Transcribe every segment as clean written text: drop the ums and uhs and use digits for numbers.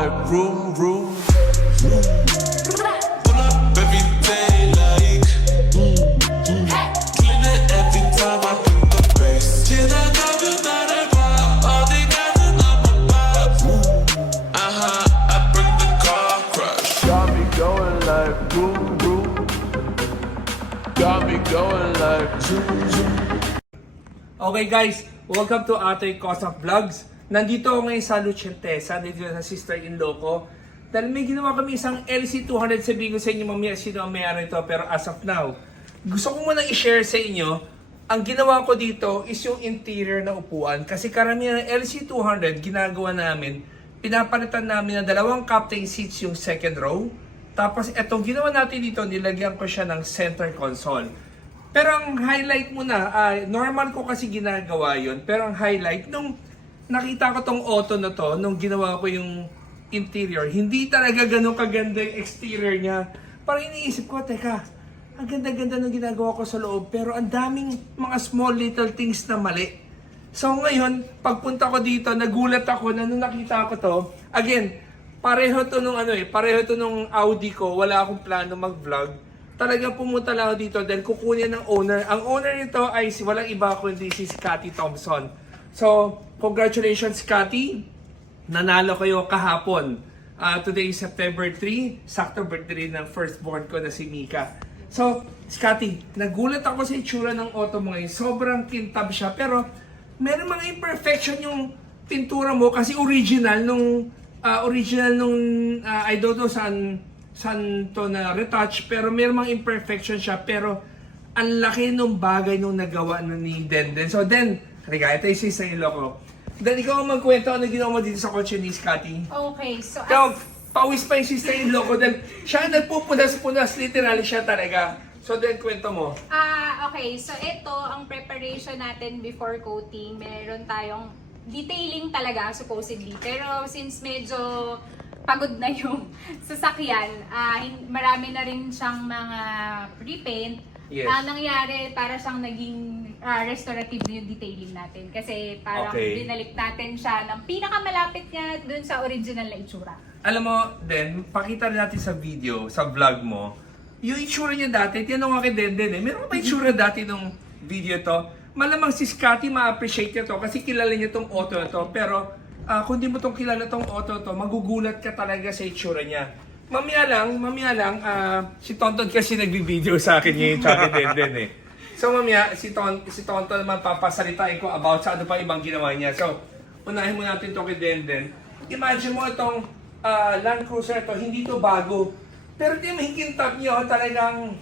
like vroom, vroom. Pull up every day like clean it every time I bring the bass. 지나가면 나를 봐 어디가든 I'm about. I bring the car crash. Got me going like vroom, vroom. Got me going like zoom, zoom. Okay guys, welcome to Atoy Cossack Vlogs. Nandito ako ngayon sa Luchentesa, dito sa sister-in-law ko. Dahil may ginawa kami isang LC200, sabihin ko sa inyo mamaya sino ang mayroon ito. Pero as of now, gusto ko munang i-share sa inyo, ang ginawa ko dito is yung interior na upuan. Kasi karamihan ng LC200, ginagawa namin, pinapalitan namin ng dalawang captain seats yung second row. Tapos itong ginawa natin dito, nilagyan ko siya ng center console. Pero ang highlight muna, normal ko kasi ginagawa yon. Pero ang highlight, nung nakita ko tong auto na to, nung ginawa ko yung interior, hindi talaga ganun kaganda yung exterior niya. Parang iniisip ko, teka, ang ganda-ganda ng ginagawa ko sa loob, pero ang daming mga small little things na mali. So ngayon, pagpunta ko dito, nagulat ako na nung nakita ko to, again, pareho to nung Audi ko, wala akong plano mag-vlog. Talagang pumunta lang ako dito dahil kukunin ng owner. Ang owner nito ay walang iba kundi si Scotty Thompson. So, congratulations Scotty. Nanalo kayo kahapon. Today is September 3. Sakto birthday ng firstborn ko na si Mika. So, Scotty, nagulat ako sa itsura ng auto mo ngayon. Sobrang kintab siya. Pero, meron mga imperfection yung pintura mo kasi original nung I don't know saan to na retouch, pero may mga imperfection siya, pero ang laki nung bagay nung nagawa na ni Denden. So Den, halika, ito yung sister-in-law ko. Den, ikaw ang magkwento ano ginawa mo dito sa kotse ni Scotty. Okay, so Ikaw, pawis pa yung sister-in-law ko, Den. Siya nagpupunas-punas, literally siya talaga. So Den, kwento mo. okay, so ito ang preparation natin before coating. Meron tayong detailing talaga supposedly. Pero since medyo pagod na yung sasakyan, marami na rin siyang mga pre-paint. Yes. Nangyari para siyang naging restorative yung detailing natin. Kasi parang binalik natin siya ng pinakamalapit niya dun sa original na itsura. Alam mo, Den, pakita rin natin sa video, sa vlog mo, yung itsura niya dati, tinanong ako kay Denden meron ba itsura dati nung video to? Malamang si Scotty ma-appreciate niya to kasi kilala niya tong auto na to, pero kung di mo tong kilala tong auto to, magugulat ka talaga sa itsura niya. Mamaya lang, si Tonton kasi nagbibideo sa akin ngayon, tsaka Denden So mamaya, si Tonton naman papasalitain ko about sa ano pa ibang ginawa niya. So, unahin mo natin to kay Denden. Imagine mo itong Land Cruiser to, hindi to bago. Pero di mahikintab niyo, talagang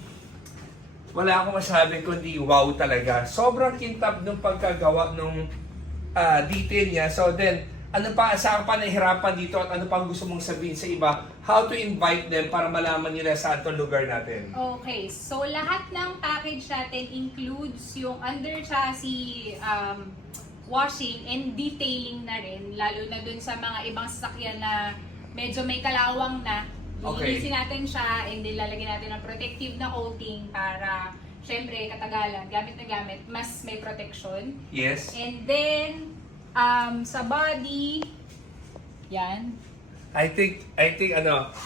wala akong masabing kundi wow talaga. Sobrang kintab nung pagkagawa nung detail niya. So then, ano pa, saan pa nahihirapan dito at ano pang gusto mong sabihin sa iba? How to invite them para malaman nila saan itong lugar natin? Okay, so lahat ng package natin includes yung under chassis washing and detailing na rin. Lalo na dun sa mga ibang sasakyan na medyo may kalawang na. Lilinisin natin siya and then lalagyan natin ng protective na coating para syempre katagalan, gamit na gamit, mas may protection. Yes. And then, sa body, yan. I think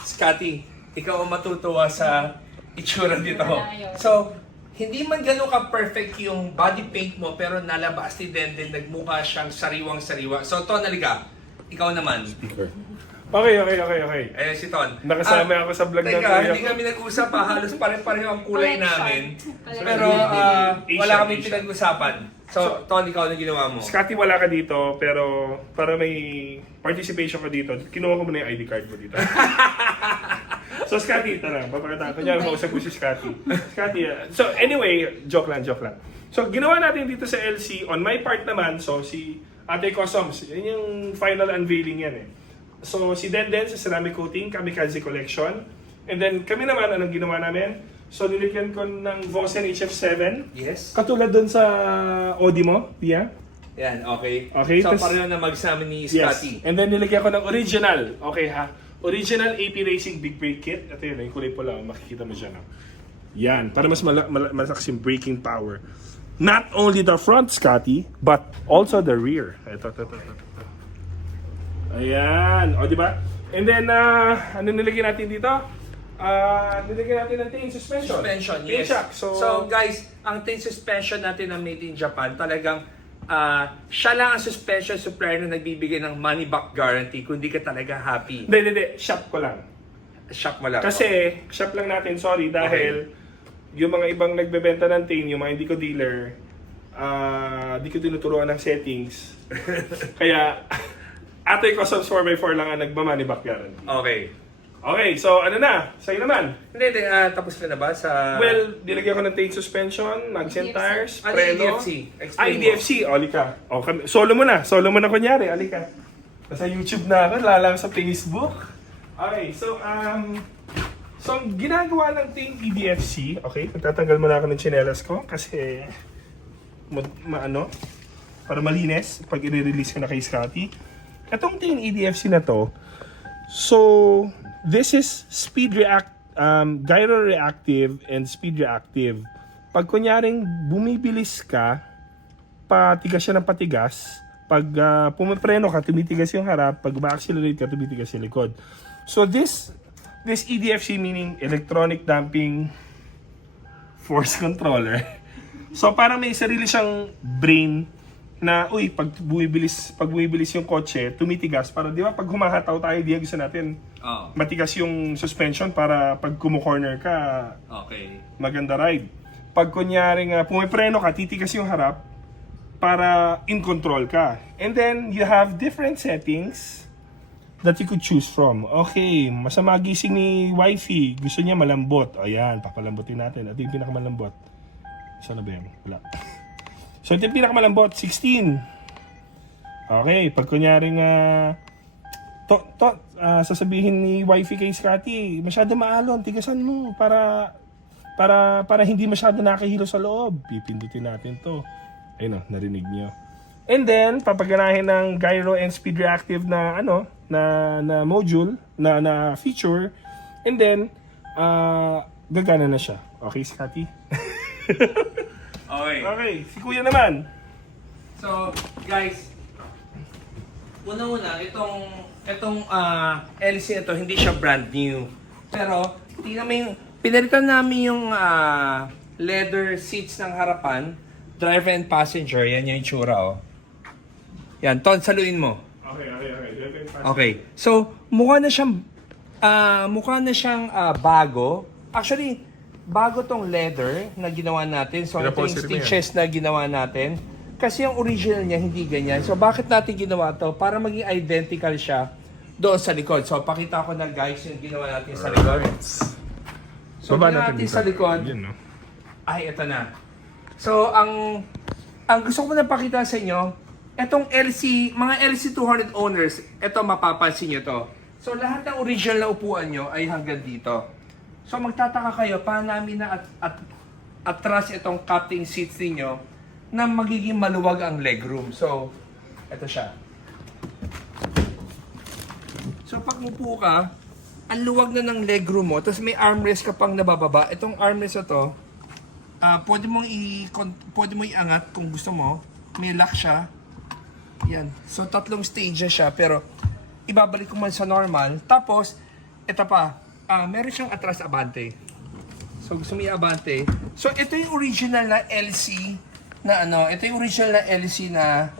Scotty, ikaw ang matutuwa sa itsura dito. So, hindi man ganun ka-perfect yung body paint mo, pero nalabas ni Denden, nagmukha siyang sariwang-sariwa. So, Ton, naliga, ikaw naman. Okay. Ayun si Ton. Nakasama ako sa vlog na Teka, hindi kami nag-usap halos pare-pareho ang kulay namin. Pero wala kami pinag-usapan. So, Ton, ikaw na ginawa mo. Scotty, wala ka dito, pero para may participation ka dito, kinuha ko muna yung ID card mo dito. So, Scotty, tara, papakita ko niya, mausap ko si Scotty. Scotty, so anyway, joke lang. So, ginawa natin dito sa LC, on my part naman, so si Ate Cosoms, yun yung final unveiling yan So, si Denden sa ceramic coating, Kamikaze Collection. And then, kami naman, anong ginawa namin? So, niligyan ko ng Vossen HF7. Yes. Katulad dun sa Audi mo, yeah? Yan, okay. Okay, So, tas- pareho na magsama ni Yes. Scotty. And then, nilagyan ko ng original. Okay ha? Original AP Racing Big Brake Kit. Ito yun, yung kulay pula. Makikita mo dyan. Yan, para mas malakas yung braking power. Not only the front, Scotty, but also the rear. Ito. Ayan. O, di ba? And then, ano nilagyan natin dito? Nilagyan natin ng tail suspension. Suspension, Tail yes. shock. So guys, ang tail suspension natin na made in Japan, talagang siya lang ang suspension supplier na nagbibigay ng money back guarantee kung di ka talaga happy. Hindi. Shop ko lang. Shock mo lang. Kasi, shop lang natin, sorry, dahil yung mga ibang nagbebenta ng tail, yung mga hindi ko dealer, di ko tinuturuan ng settings. Kaya, Atoy Customs 4x4 lang ang nagma-money back guarantee. Okay. Okay, so ano na? Sa'yo naman. Hindi, tapos ka na ba sa... Well, dilagyan ko ng tail suspension, mags and tires, Ano preno. EDFC? Explain mo. EDFC. Oli ka. O, solo mo na kunyari. Ali ka. Nasa YouTube na ako, lalang sa Facebook. Okay, so, ang ginagawa ng tail EDFC, okay, magtatanggal muna ako ng tsinelas ko kasi, para malinis pag i-release ko na kay Scotty. Itong tail EDFC na to, so, this is gyro reactive and speed reactive. Pag kunyaring bumibilis ka, patigas siya ng patigas. Pag pumapreno ka, tumitigas yung harap. Pag ba-accelerate ka, tumitigas yung likod. So this EDFC meaning electronic damping force controller. So parang may sarili siyang brain na, pag bumibilis yung kotse, tumitigas. Para, di ba, pag humahataw tayo, gusto natin matigas yung suspension para pag kumu-corner ka, Okay. maganda ride. Pag kunyaring pumipreno ka, titigas yung harap para in control ka. And then, you have different settings that you could choose from. Okay, masama gising ni wifey. Gusto niya malambot. Ayan, papalambutin natin. Ito yung pinakamalambot. Saan na ba yan? Wala. So, ito yung pinakamalambot, 16. Okay, pag kunyaring sasabihin ni wifey kay Scotty, masyado maalon, tigasan mo para hindi masyado nakahilo sa loob. Pipindutin natin to. Ayun narinig niyo. And then, papaganahin ng gyro and speed reactive na na module, na feature. And then, gagana na siya. Okay, Scotty? Okay. Okay, si Kuya naman. So, guys, una-una, itong LC ito, hindi siya brand new. Pero, tingnan mo yung, pinalitan namin yung leather seats ng harapan, driver and passenger, yan yung itsura, oh. Yan, Ton, saluin mo. Okay. Okay. So, mukha na siyang bago. Actually, bago tong leather na ginawa natin. So, ito yung stitches na ginawa natin. Kasi yung original niya, hindi ganyan. So, bakit natin ginawa to? Para maging identical siya doon sa likod. So, pakita ko na guys yung ginawa natin sa likod. So, ginawa natin sa likod. Yun, no? Ay, ito na. So, ang gusto ko na pakita sa inyo, etong mga LC200 owners, ito mapapansin nyo to. So, lahat ng original na upuan nyo ay hanggang dito. So, magtataka kayo, paano namin na atras itong captain seats ninyo na magiging maluwag ang legroom. So, ito siya. So, pag upo ka, ang luwag na ng legroom mo, tapos may armrest ka pang nabababa. Itong armrest na to, pwede mong iangat kung gusto mo. May lock siya. Yan. So, 3 stages siya, pero ibabalik ko man sa normal. Tapos, ito pa, meron siyang atras abante. So, gusto mo i-abante. So, ito yung original na LC na ito yung original na LC na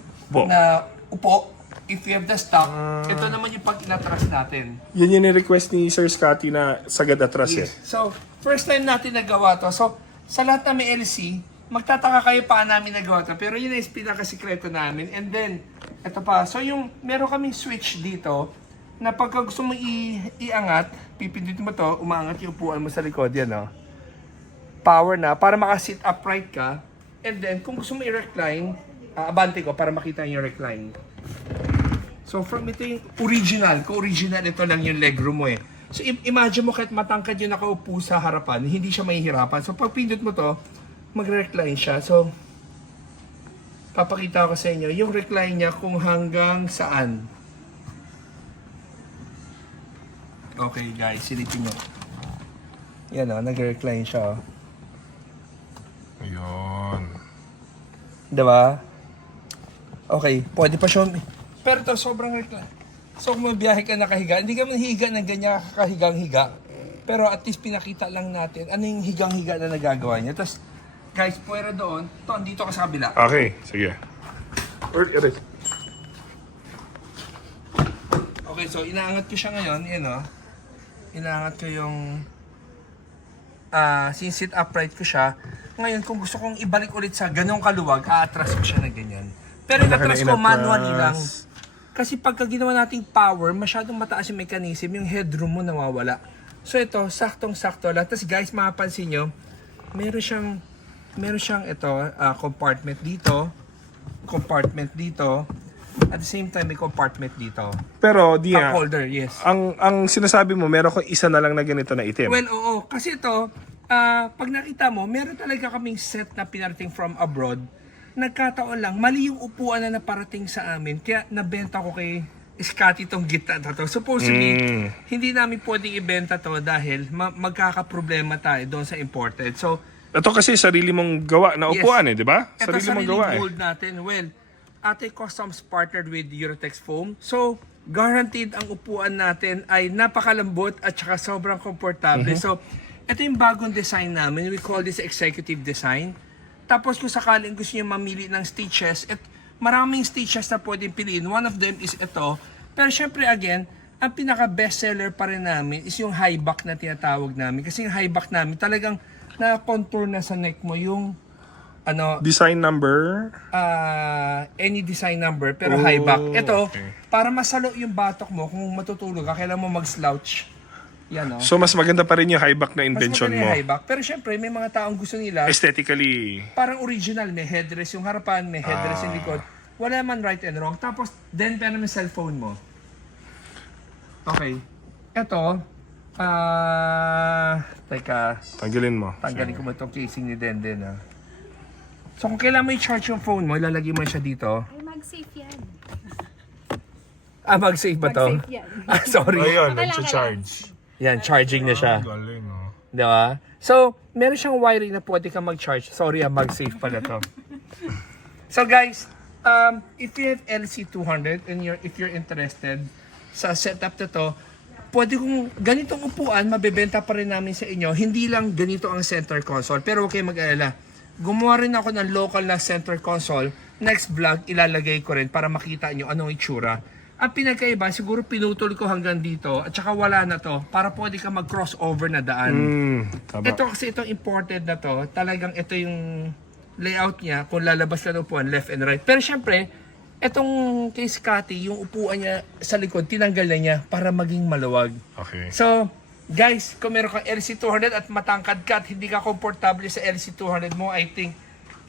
upo. If you have the stock, ito naman yung pag inatras natin. Yan yung ni-request ni Sir Scotty na sagad atras eh. So, first time natin nagawa to. So, sa lahat na may LC, magtataka kayo paano namin nagawa to. Pero yun yung pinakasikreto namin. And then, ito pa. So, meron kaming switch dito na pagka gusto mo iangat, pipindutin mo to, umaangat yung upuan mo sa likod. Yan, no? Power na, para makasit upright ka. And then, kung gusto mo i-recline, abante ko para makita yung recline. So, from ito yung original. Kung original, ito lang yung legroom mo eh. So, imagine mo kahit matangkad yung nakaupo sa harapan, hindi siya mahihirapan. So, pag pindot mo to, mag-recline siya. So, papakita ko sa inyo yung recline niya kung hanggang saan. Okay guys, silipin nyo. Yan o, nag-recline siya. Ayun. Diba? Okay, pwede pa siya. Pero to sobrang recline. So kung mabiyahe ka nakahiga, hindi ka man higa ng ganyan kakahigang-higa. Pero at least pinakita lang natin ano yung higang-higa na nagagawa niya. Tapos, guys, puwera doon. Ito, dito ka sa kabila. Okay, sige. Okay, so inaangat ko siya ngayon. Yan o. Inaangat ko yung... since sit upright ko siya. Ngayon, kung gusto kong ibalik ulit sa ganong kaluwag, aatras ko siya na ganyan. Pero in-atras ko manually lang. Kasi pagka ginawa nating power, masyadong mataas yung mechanism, yung headroom mo nawawala. So ito, saktong-sakto lang. Tapos guys, mapapansin nyo, meron siyang ito, compartment dito, at the same time may compartment dito. Pero, Cup Dia, holder, yes. ang sinasabi mo, meron ko isa na lang na ganito na itim. Well, oo. Kasi ito, pag nakita mo, meron talaga kaming set na pinarating from abroad. Nagkataon lang, mali yung upuan na naparating sa amin. Kaya nabenta ko kay Scotty tong gitna na to. Supposedly, hindi namin pwedeng ibenta to dahil magkakaproblema tayo doon sa imported. So, Ito kasi sarili mong gawa na upuan di ba? ito Sarili mong gawa mold natin. Well, Ate Customs partnered with Eurotex Foam. So, guaranteed ang upuan natin ay napakalambot at saka sobrang komportable. So, ito yung bagong design namin. We call this executive design. Tapos kung sakaling gusto niyo mamili ng stitches, maraming stitches na pwedeng piliin. One of them is ito. Pero syempre again, ang pinaka-best seller pa rin namin is yung high back na tinatawag namin. Kasi yung high back namin talagang na-contour na sa neck mo yung Design number? any design number pero high back. Ito, para masalo yung batok mo kung matutulog ka, kailangan mo mag-slouch. Yan, So mas maganda pa rin yung high back na Mas invention maganda mo. yung high back. Pero syempre, may mga taong gusto nila Aesthetically. parang original, may headrest yung harapan, may headrest yung likod. Wala man right and wrong. Tapos, then pero may cellphone mo. Okay. Ito, teka, Tanggalin mo. tanggalin ko mo itong casing ni Denden. So, kung kailangan mo i-charge yung phone mo, ilalagay mo siya dito. Ay, mag-safe yan. Mag-save ba to? Mag-safe yan. Sorry. Ayun, Wala, nag-charge. Yan, charging na siya. Galing, oh. Di ba? So, meron siyang wiring na pwede kang mag-charge. Sorry, mag-safe pala to. So guys, if you have LC200 and if you're interested sa setup na to, pwede kong ganitong upuan, mabebenta pa rin namin sa inyo. Hindi lang ganito ang center console, pero huwag kayong mag-alala. Gumawa rin ako ng local na center console. Next vlog, ilalagay ko rin para makita nyo anong itsura. Ang pinagkaiba, siguro pinutol ko hanggang dito at saka wala na to para pwede ka mag-crossover na daan. Tama. Ito kasi itong imported na to, talagang ito yung layout niya kung lalabas ka ng upuan, left and right. Pero syempre, itong kay Scotty, yung upuan niya sa likod, tinanggal na niya para maging maluwag. Okay. So, guys, kung meron kang LC200 at matangkad ka at hindi ka komportable sa LC200 mo, I think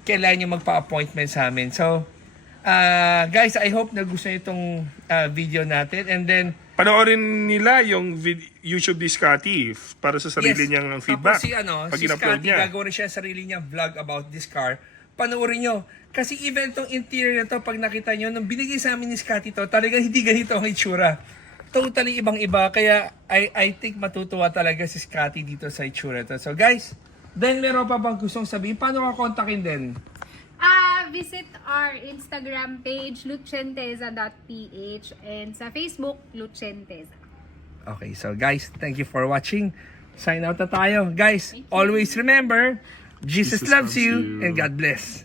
kailangan nyo magpa-appointment sa amin. So, guys, I hope nagustuhan itong video natin. And then, Panoorin nila yung YouTube ni Scotty para sa sarili niyang feedback. Tapos pag si in-upload Scotty, niya. gagawin siya sarili niyang vlog about this car. Panoorin nyo. Kasi even itong interior na to, pag nakita nyo, nung binigay sa amin ni Scotty to, talagang hindi ganito ang itsura. Totally ibang-iba. Kaya I think matutuwa talaga si Scotty dito sa itsura to. So guys, then meron pa bang gustong sabihin? Paano ka kontakin din? Visit our Instagram page, luchenteza.ph, and sa Facebook, Luchenteza. Okay, so guys, thank you for watching. Sign out na tayo. Guys, always remember, Jesus loves you and God bless.